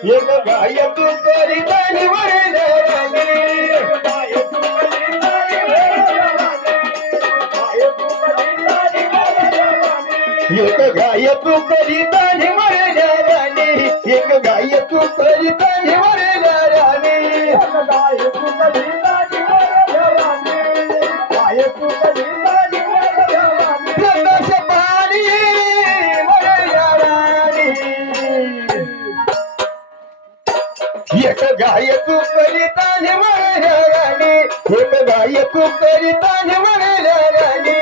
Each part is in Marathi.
एक गाय तू करीत आणि वरदानी एक गाय तू करीत आणि वरदानी एक गाय तू करीत आणि वरदानी प्रकाश पाणी वरदानी एक गाय तू करीत आणि वरदानी एक गाय तू करीत आणि वरदानी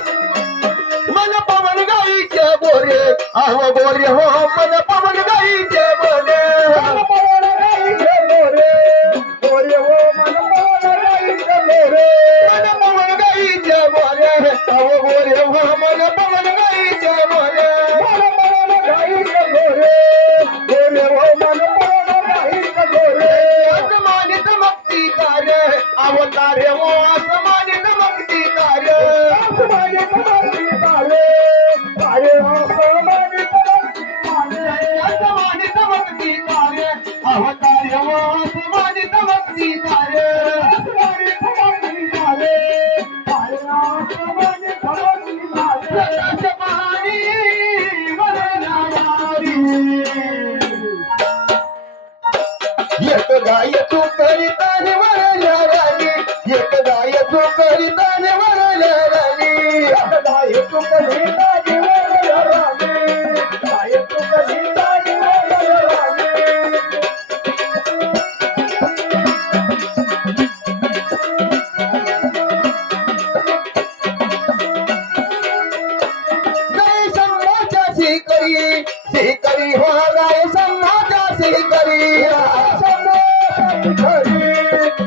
मन पवन गाईचे बोरे आहो बोरे हो मन पवन गाईचे बोरे मन पवन गाईचे बोरे बोरे हो मन पवन गाईचे बोरे मन पवन गाईचे बोरे आहो बोरे हो मन पवन गाईचे बोरे मन पवन गाईचे बोरे बोरे हो मन पवन गाईचे बोरे आसमानी चमकती तारे आहो तारे हो आसमानी चमकती तारे आसमानी चमकती तारे तारे आसमानी चमकती तारे आहो तारे हो आसमानी चमकती तारे आसमानी चमकती तारे तारे आसमानी चमकती तारे प्रकाश पाणी वरदानी एक गाय तू करीत आणि वरदानी एक गाय तू करीत आणि वरदानी एक गाय तू करीत आणि वरदानी गाय तू करीत आणि वरदानी गाय संभाच्या शिकरी हो गाय संभाच्या शिकरी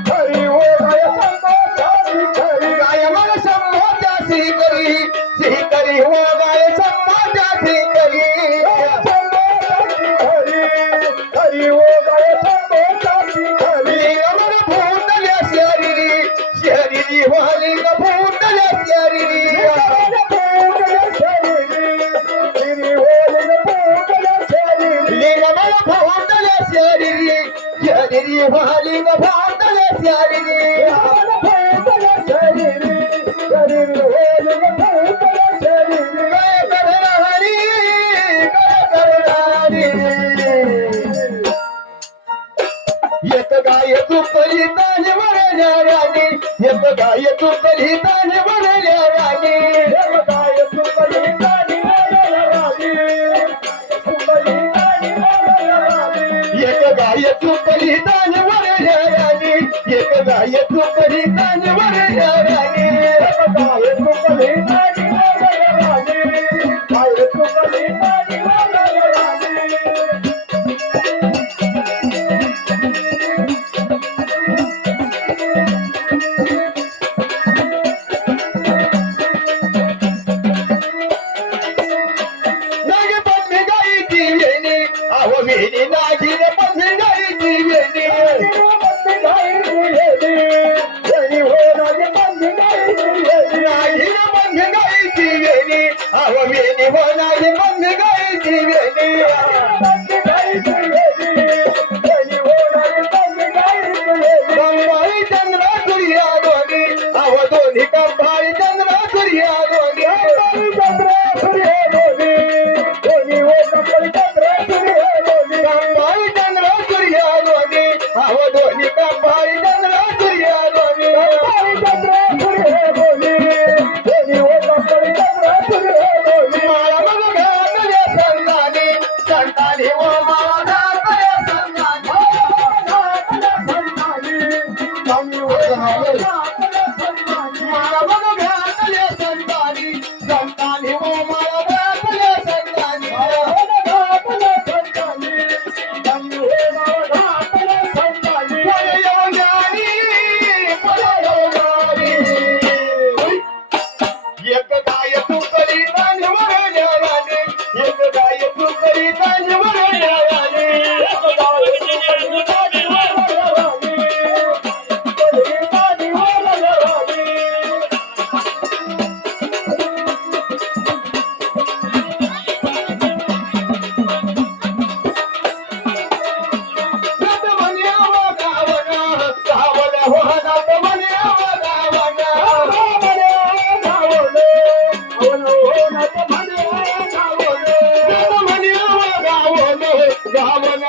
हरी हो गाय संभाच्या शिकरी गाय मन संभाच्या शिकरी हो गाय संभाच्या शिकरी हरी हो गाय संभाच्या शिकरी लिंगमन भूतल्या शरीरी हो लिंग भूतल्या शरीरी लिंगमन भूतल्या शरीरी शरीरी हो लिंग भूतल्या शरीरी एक गाय तू करीत आणि वरदानी एक गाय तू करीत आणि वरदानी एक गाय तू करीत आणि वरदानी एक गाय तू करीत आणि वरदानी एक गाय तू करीत आणि वरदानी एक गाय तू करीत आणि वरदानी गाय तू करीत आणि वरदानी नाग पण गाईची वेणी आहो वेणी नागीने पण गाईची वेणी नागीने पण गाईची वेणी आहो वेणी हो नागी पण गाईची वेणी कंबाळी चंद्र सूर्या दोन्ही आहो दोन्ही कंबाळी चंद्र सूर्या दोन्ही चंद्र सूर्य दोन्ही कंबाळी चंद्र सूर्या दोन्ही आहो दोन्ही कंबाळी चंद्र सूर्या दोन्ही माळा मग घातल्या संतानी संतानी ओ माळा घातल्या संतानी माळा मग घातल्या संतानी संतानी ओ माळा घातल्या संतानी एक गाय तू करीत आणि वरदानी एक गाय तू करीत आणि वरदानी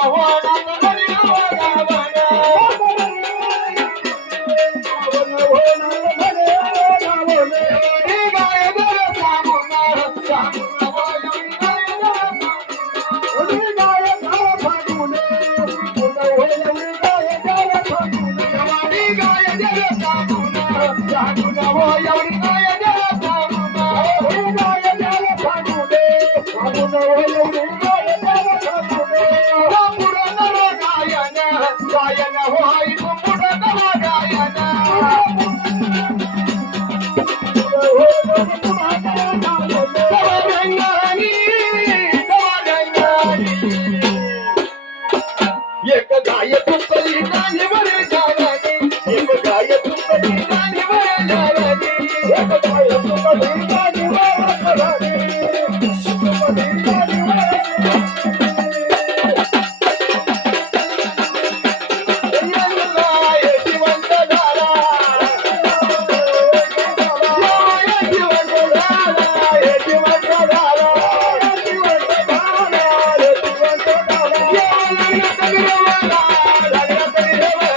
पवन